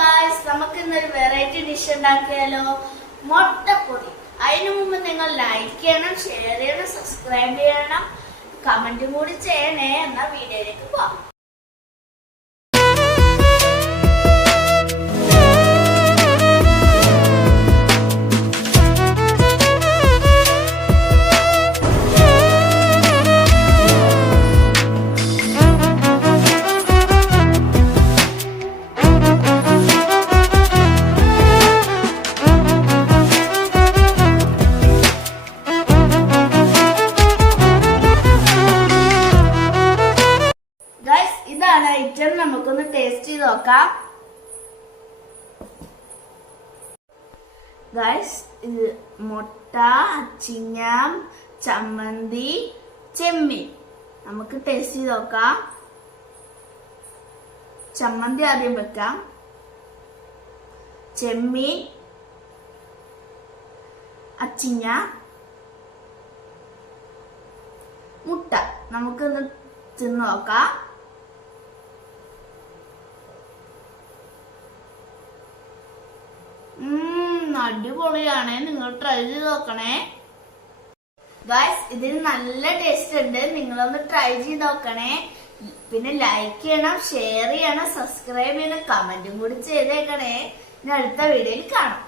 Guys നമുക്ക് ഇന്നൊരു variety dish ഉണ്ടാക്കിയാലോ? മുട്ടപ്പൊടി. അതിനു മുമ്പ് നിങ്ങൾ ലൈക്ക് ചെയ്യണം ഷെയർ ചെയ്യണം സബ്സ്ക്രൈബ് ചെയ്യണം. കമന്റും കൂടി ചെയ്യണേ എന്നാ വീഡിയോയിലേക്ക് പോവാം. ഇതാണ് ഐറ്റം. നമുക്കൊന്ന് ടേസ്റ്റ് ചെയ്ത് നോക്കാം. ഗൈസ് ഇത് മുട്ട അച്ചിങ്ങ ചമ്മന്തി ചെമ്മീൻ. നമുക്ക് ടേസ്റ്റ് ചെയ്ത് നോക്കാം. ചമ്മന്തി ആദ്യം വെക്കാം. ചെമ്മീൻ അച്ചിങ്ങ മുട്ട. നമുക്കൊന്ന് തിന്ന് നോക്കാം. അടിപൊളിയാണ്. നിങ്ങൾ ട്രൈ ചെയ്ത് നോക്കണേ. ഗായ്സ് ഇതിന് നല്ല ടേസ്റ്റ് ഉണ്ട്. നിങ്ങളൊന്ന് ട്രൈ ചെയ്ത് നോക്കണേ. പിന്നെ ലൈക്ക് ചെയ്യണം ഷെയർ ചെയ്യണം സബ്സ്ക്രൈബ് ചെയ്യണം കമന്റും കൂടി ചെയ്തേക്കണേ. ഇനി അടുത്ത വീഡിയോയിൽ കാണാം.